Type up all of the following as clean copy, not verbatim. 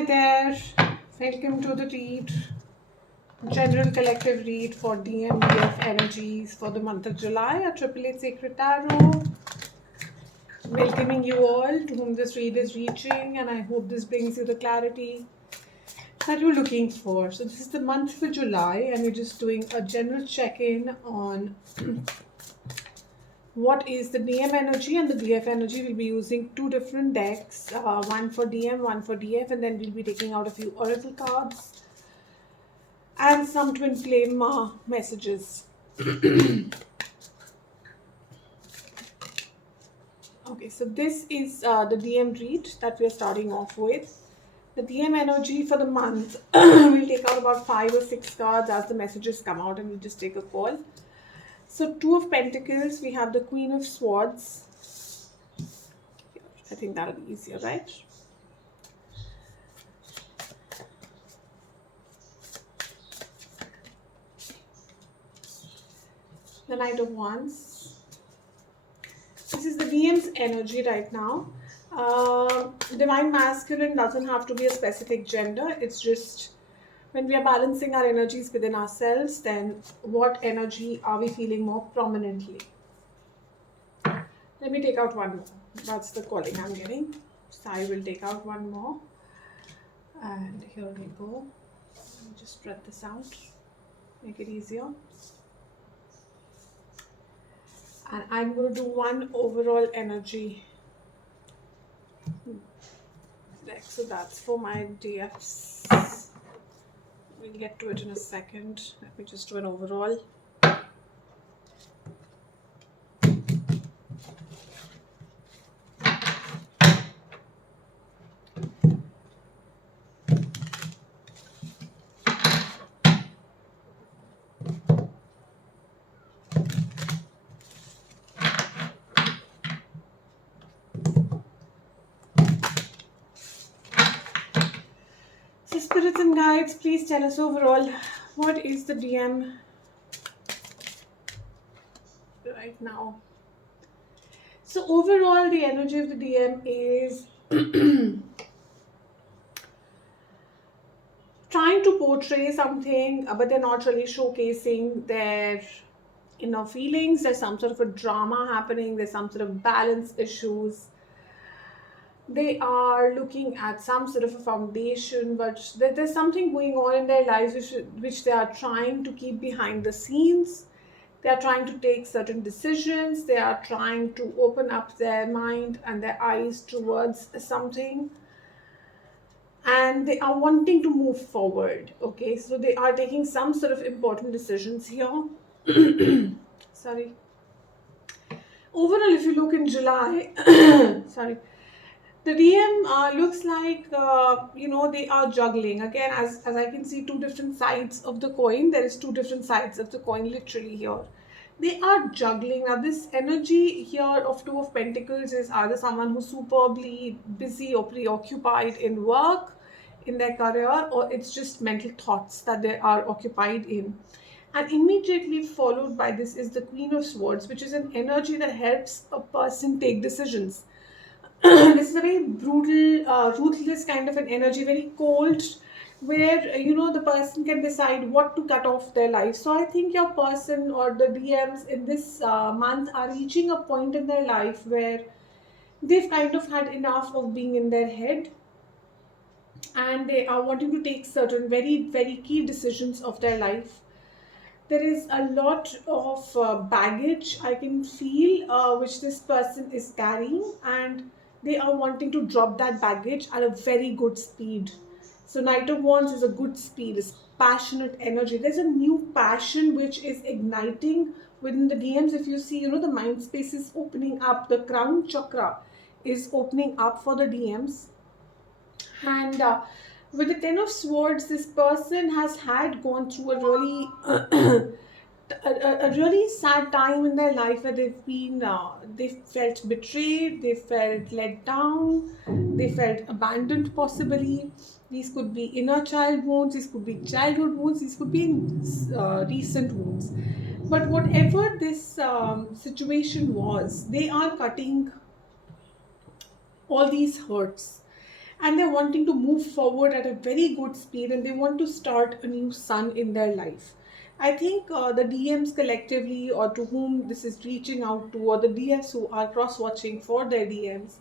Hi there, welcome to the read, general collective read for DMDF energies for the month of July, a Triple Eight Sacred Tarot. Welcoming you all to whom this read is reaching, and I hope this brings you the clarity that you're looking for. So, this is the month for July, and we're just doing a general check in on what is the DM energy and the DF energy. We'll be using two different decks, one for DM, one for DF, and then we'll be taking out a few oracle cards and some twin flame messages. Okay, so this is the DM read that we are starting off with. The DM energy for the month, we'll take out about 5 or 6 cards as the messages come out, and we'll just take a call. So, Two of Pentacles, we have the Queen of Swords. I think that'll be easier, right? The Knight of Wands. This is the DM's energy right now. Divine Masculine doesn't have to be a specific gender. It's just when we are balancing our energies within ourselves, then what energy are we feeling more prominently? Let me take out one more. That's the calling I'm getting. So I will take out one more. And here we go. Let me just spread this out. Make it easier. And I'm going to do one overall energy deck. So that's for my DFs. We'll get to it in a second. Let me just do an overall. Spirits and guides, please tell us overall what is the DM right now. So overall, the energy of the DM is trying to portray something, but they're not really showcasing their inner feelings. There's some sort of a drama happening. There's some sort of balance issues. They are looking at some sort of a foundation, but there's something going on in their lives which they are trying to keep behind the scenes. They are trying to take certain decisions. They are trying to open up their mind and their eyes towards something. And they are wanting to move forward. Okay, so they are taking some sort of important decisions here. Sorry. Overall, if you look in July, sorry. The DM looks like, they are juggling. Again, as I can see two different sides of the coin, there is two different sides of the coin literally here. They are juggling. Now, this energy here of Two of Pentacles is either someone who's superbly busy or preoccupied in work, in their career, or it's just mental thoughts that they are occupied in. And immediately followed by this is the Queen of Swords, which is an energy that helps a person take decisions. This is a very brutal, ruthless kind of an energy, very cold, where the person can decide what to cut off their life. So I think your person or the DMs in this month are reaching a point in their life where they've kind of had enough of being in their head, and they are wanting to take certain very, very key decisions of their life. There is a lot of baggage I can feel, which this person is carrying, and they are wanting to drop that baggage at a very good speed. So Knight of Wands is a good speed, is passionate energy. There's a new passion which is igniting within the DMs. If you see, the mind space is opening up. The crown chakra is opening up for the DMs. And with the Ten of Swords, this person has gone through a really a really sad time in their life where they felt betrayed, they felt let down, they felt abandoned possibly. These could be inner child wounds, these could be childhood wounds, these could be recent wounds. But whatever this situation was, they are cutting all these hurts. and they're wanting to move forward at a very good speed, and they want to start a new sun in their life. I think the DMs collectively, or to whom this is reaching out to, or the DFs who are cross watching for their DMs,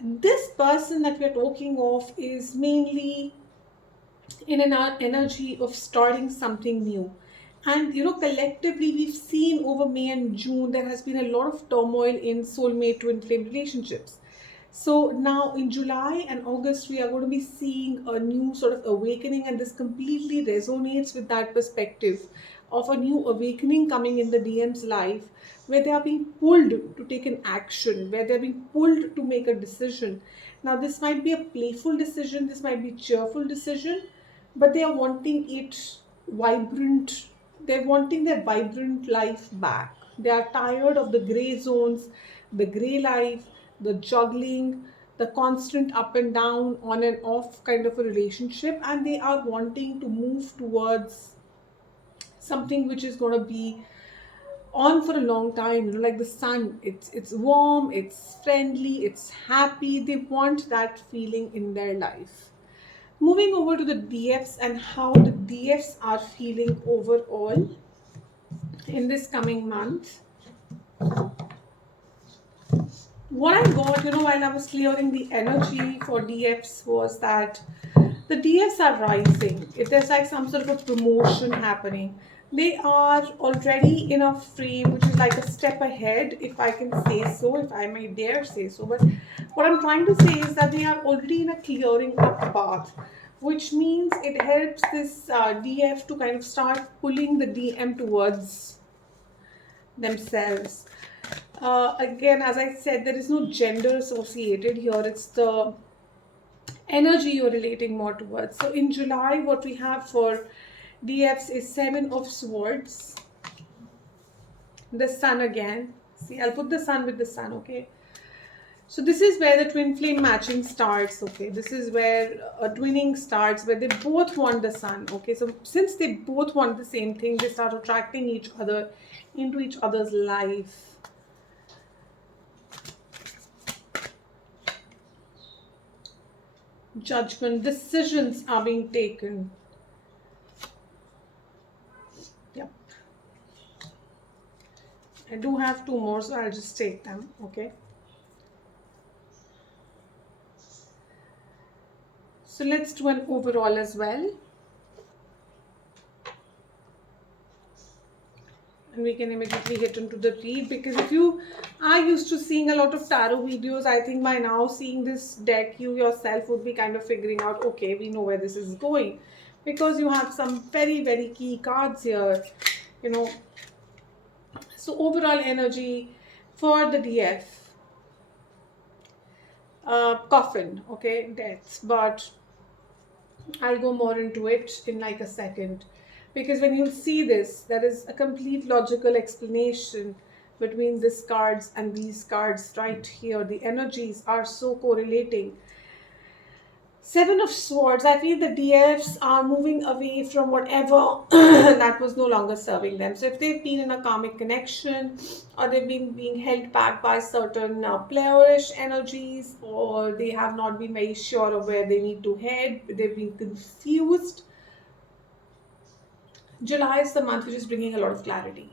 this person that we're talking of is mainly in an energy of starting something new. And collectively, we've seen over May and June there has been a lot of turmoil in soulmate twin flame relationships. So now in July and August, we are going to be seeing a new sort of awakening, and this completely resonates with that perspective of a new awakening coming in the DM's life, where they are being pulled to take an action, where they're being pulled to make a decision. Now, this might be a playful decision, this might be cheerful decision, but they are wanting it vibrant. They're wanting their vibrant life back. They are tired of the gray zones, the gray life, the juggling, the constant up and down, on and off kind of a relationship, and they are wanting to move towards something which is going to be on for a long time, like the sun. It's warm, it's friendly, it's happy. They want that feeling in their life. Moving over to the DFs and how the DFs are feeling overall in this coming month. What I got, while I was clearing the energy for DFs was that the DFs are rising. If there's like some sort of a promotion happening, they are already in a frame which is like a step ahead, if I can say so, if I may dare say so. But what I'm trying to say is that they are already in a clearing up path, which means it helps this DF to kind of start pulling the DM towards themselves. Again, as I said, there is no gender associated here. It's the energy you're relating more towards. So in July, what we have for DFs is Seven of Swords, the Sun again. See, I'll put the Sun with the Sun, okay? So this is where the twin flame matching starts, okay? This is where a twinning starts, where they both want the Sun, okay? So since they both want the same thing, they start attracting each other into each other's life. Judgment, decisions are being taken. Yep. I do have two more, so I'll just take them, okay? So let's do an overall as well. And we can immediately hit into the read, because if you are used to seeing a lot of tarot videos, I think by now seeing this deck, you yourself would be kind of figuring out, okay, we know where this is going, because you have some very, very key cards here, So overall energy for the DF, coffin, okay, death, but I'll go more into it in like a second, because when you see this, there is a complete logical explanation between these cards and these cards right here. The energies are so correlating. Seven of Swords, I feel the DFs are moving away from whatever that was no longer serving them. So if they've been in a karmic connection, or they've been being held back by certain playerish energies, or they have not been very sure of where they need to head, they've been confused, July is the month which is bringing a lot of clarity.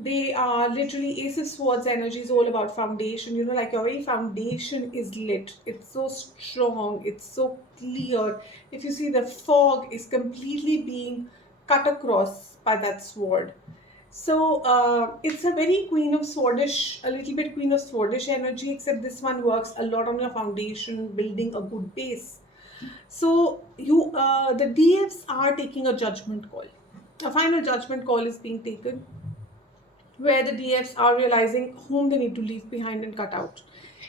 They are literally Ace of Swords energy is all about foundation. Like your very foundation is lit. It's so strong. It's so clear. If you see, the fog is completely being cut across by that sword. So it's a very Queen of Swordish, a little bit Queen of Swordish energy, except this one works a lot on your foundation, building a good base. So the DFs are taking a judgment call. A final judgment call is being taken, where the DFs are realizing whom they need to leave behind and cut out.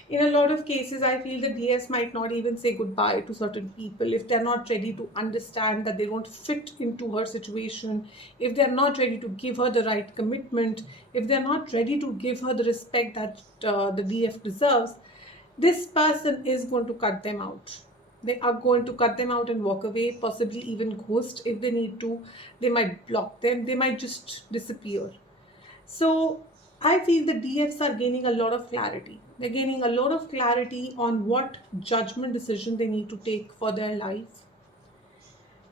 In a lot of cases, I feel the DFs might not even say goodbye to certain people if they're not ready to understand that they don't fit into her situation, if they're not ready to give her the right commitment, if they're not ready to give her the respect that the DF deserves. This person is going to cut them out. They are going to cut them out and walk away, possibly even ghost if they need to. They might block them, they might just disappear. So I feel the DFs are gaining a lot of clarity. They're gaining a lot of clarity on what judgment decision they need to take for their life.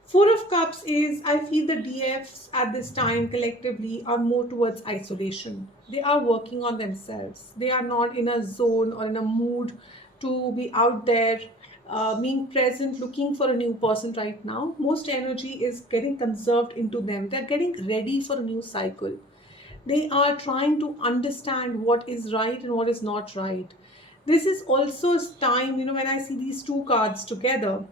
Four of Cups is, I feel the DFs at this time collectively are more towards isolation. They are working on themselves. They are not in a zone or in a mood to be out there, being present, looking for a new person right now. Most energy is getting conserved into them. They're getting ready for a new cycle. They are trying to understand what is right and what is not right. This is also a time, when I see these two cards together,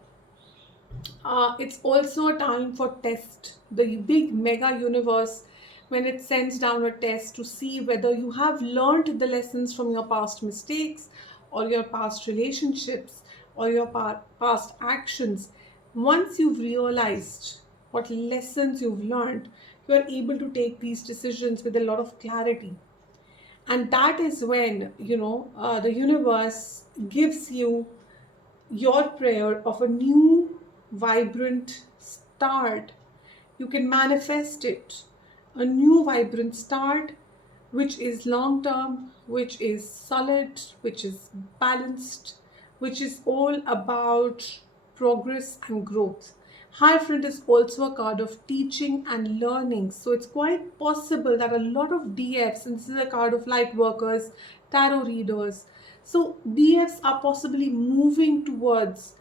it's also a time for test. The big mega universe, when it sends down a test to see whether you have learned the lessons from your past mistakes or your past relationships or your past actions. Once you've realized what lessons you've learned, you are able to take these decisions with a lot of clarity. And that is when, the universe gives you your prayer of a new, vibrant start. You can manifest it. A new, vibrant start, which is long term, which is solid, which is balanced, which is all about progress and growth. Hierophant is also a card of teaching and learning. So it's quite possible that a lot of DFs, and this is a card of light workers, tarot readers. So DFs are possibly moving towards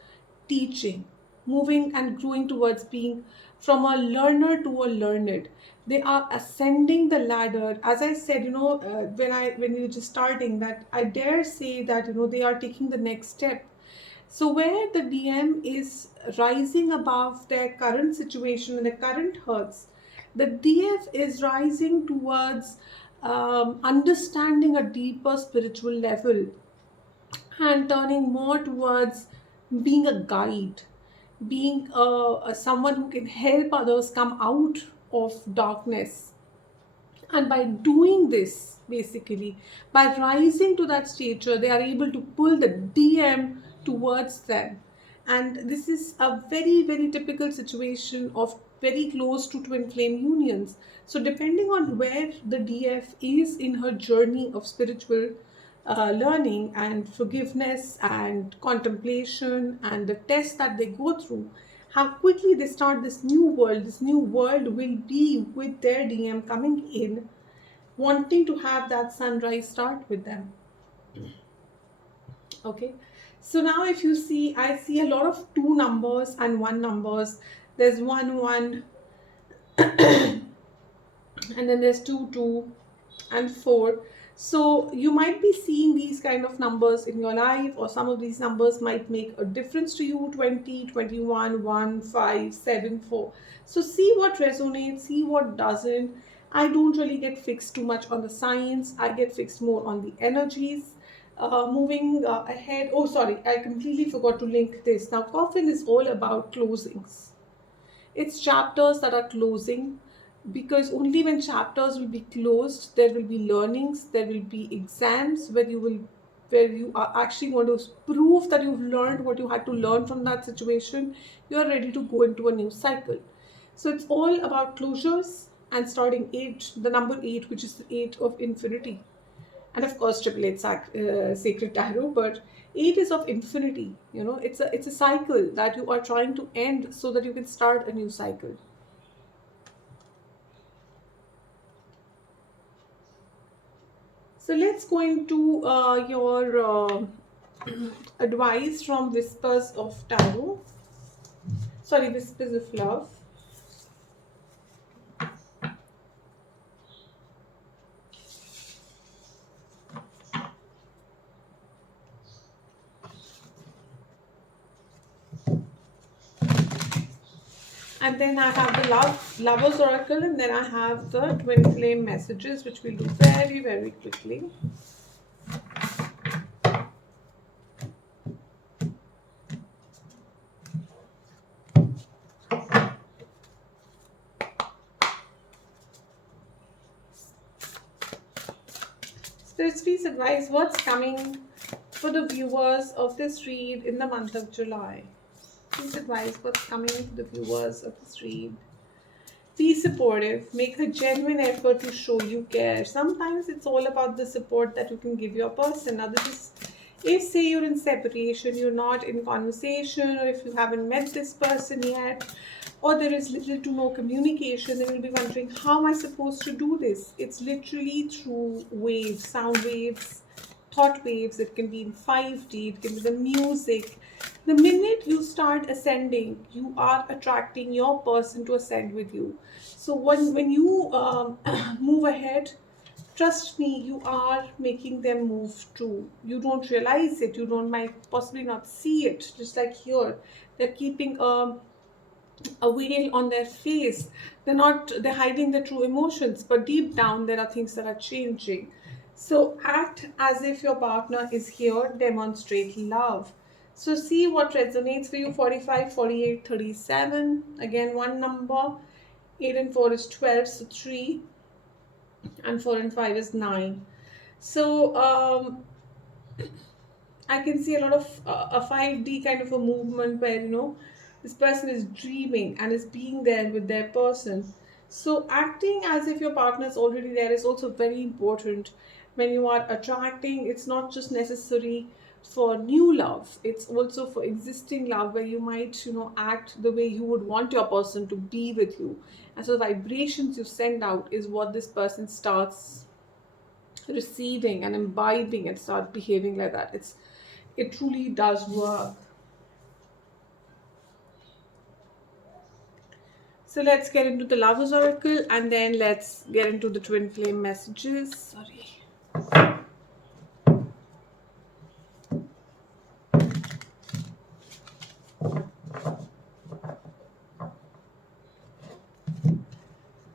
teaching, moving and growing towards being from a learner to a learned. They are ascending the ladder. As I said, when we were just starting, that I dare say that they are taking the next step. So where the DM is rising above their current situation and their current hurts, the DF is rising towards understanding a deeper spiritual level and turning more towards being a guide, being someone who can help others come out of darkness. And by doing this, basically, by rising to that stature, they are able to pull the DM towards them. And this is a very, very typical situation of very close to twin flame unions. So, depending on where the DF is in her journey of spiritual learning and forgiveness and contemplation and the tests that they go through, how quickly they start this new world will be with their DM coming in, wanting to have that sunrise start with them. Okay, so now if you see, I see a lot of two numbers and one numbers. There's one, and then there's two and 4. So you might be seeing these kind of numbers in your life, or some of these numbers might make a difference to you: 20, 21, 1, 5, 7, 4. So see what resonates, see what doesn't. I don't really get fixed too much on the science. I get fixed more on the energies. Moving ahead. Oh, sorry, I completely forgot to link this. Now, coffin is all about closings. It's chapters that are closing, because only when chapters will be closed, there will be learnings, there will be exams where you are actually going to prove that you've learned what you had to learn from that situation. You are ready to go into a new cycle. So it's all about closures and starting 8, the number 8, which is the 8 of infinity. And of course triple eight sacred tarot, but 8 is of infinity. It's a cycle that you are trying to end so that you can start a new cycle. So let's go into your advice from Whispers of Tarot. Sorry, Whispers of Love. And then I have the Lovers Oracle, and then I have the Twin Flame messages, which we'll do very, very quickly. Spirits, please advise what's coming for the viewers of this read in the month of July. Please advise what's coming for the viewers of this read Be supportive, make a genuine effort to show you care. Sometimes it's all about the support that you can give your person. Now, this is if, say, you're in separation, you're not in conversation, or if you haven't met this person yet, or there is little to no communication, then you'll be wondering, how am I supposed to do this? It's literally through waves, sound waves, thought waves. It can be in 5D, it can be the music. The minute you start ascending, you are attracting your person to ascend with you. So when you move ahead, trust me, you are making them move too. You don't realize it, you don't might possibly not see it. Just like here, they're keeping a veil on their face. They're hiding their true emotions, but deep down there are things that are changing. So act as if your partner is here, demonstrate love. So see what resonates for you. 45, 48, 37. Again, one number. 8 and 4 is 12, so 3, and 4 and 5 is 9. So I can see a lot of a 5D kind of a movement where, this person is dreaming and is being there with their person. So acting as if your partner is already there is also very important when you are attracting. It's not just necessary for new love, it's also for existing love, where you might, act the way you would want your person to be with you. And so the vibrations you send out is what this person starts receiving and imbibing, and start behaving like that. It truly does work. So let's get into the Lovers Oracle, and then let's get into the twin flame messages. Sorry.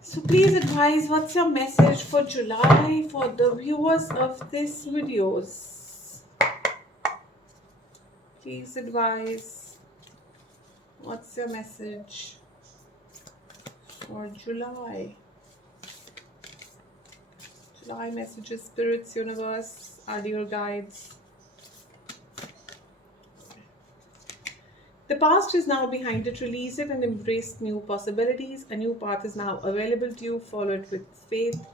So please advise, what's your message for July for the viewers of this videos? Please advise, what's your message for July? July messages, spirits, universe, ideal guides. The past is now behind it. Release it and embrace new possibilities. A new path is now available to you. Follow it with faith.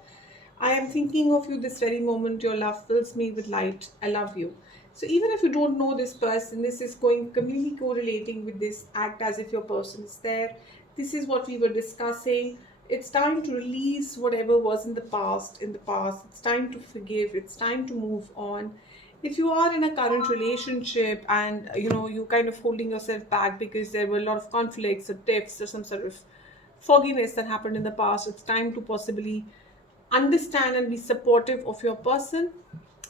I am thinking of you this very moment. Your love fills me with light. I love you. So even if you don't know this person, this is going completely correlating with this. Act as if your person is there. This is what we were discussing. It's time to release whatever was in the past. It's time to forgive. It's time to move on. If you are in a current relationship and you kind of holding yourself back because there were a lot of conflicts or tiffs or some sort of fogginess that happened in the past, it's time to possibly understand and be supportive of your person.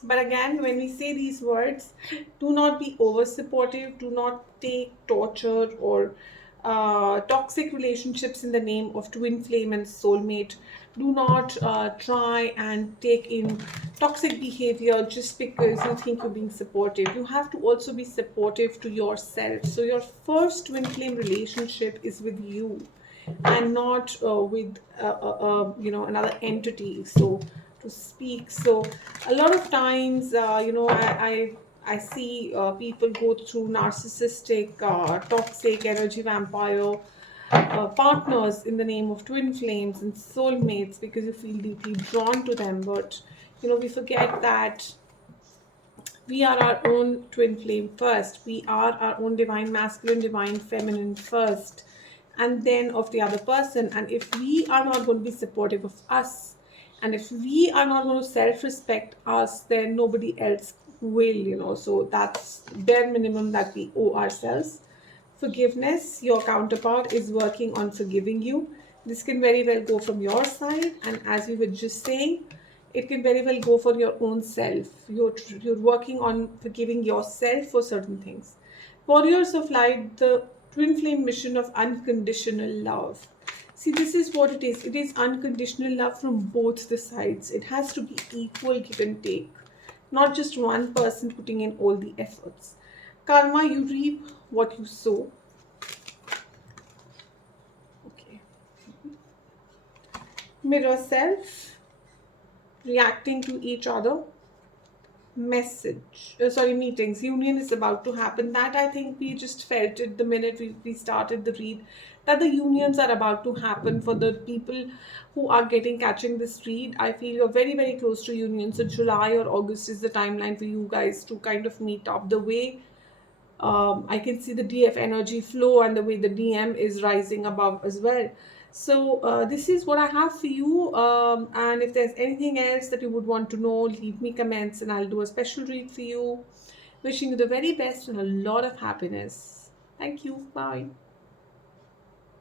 But again, when we say these words, do not be over supportive, do not take torture or toxic relationships in the name of twin flame and soulmate. Do not try and take in toxic behavior just because you think you're being supportive. You have to also be supportive to yourself. So your first twin flame relationship is with you and not with another entity, so to speak. So a lot of times, I see people go through narcissistic, toxic energy vampire partners in the name of twin flames and soulmates because you feel deeply drawn to them. But we forget that we are our own twin flame first. We are our own divine masculine, divine feminine first, and then of the other person. And if we are not going to be supportive of us, and if we are not going to self-respect us, then nobody else will. So that's bare minimum that we owe ourselves. Forgiveness, your counterpart is working on forgiving you. This can very well go from your side, and as we were just saying, it can very well go for your own self. You're working on forgiving yourself for certain things. Warriors of Light, the twin flame mission of unconditional love. See, this is what it is. It is unconditional love from both the sides. It has to be equal give and take, not just one person putting in all the efforts. Karma, you reap what you sow. Okay. Mirror self, reacting to each other. meetings, union is about to happen. That I think we just felt it the minute we started the read, that the unions are about to happen for the people who are getting catching this read. I feel you're very, very close to union. So July or August is the timeline for you guys to kind of meet up. The way I can see the DF energy flow and the way the DM is rising above as well. So this is what I have for you. And if there's anything else that you would want to know, leave me comments and I'll do a special read for you. Wishing you the very best and a lot of happiness. Thank you. Bye.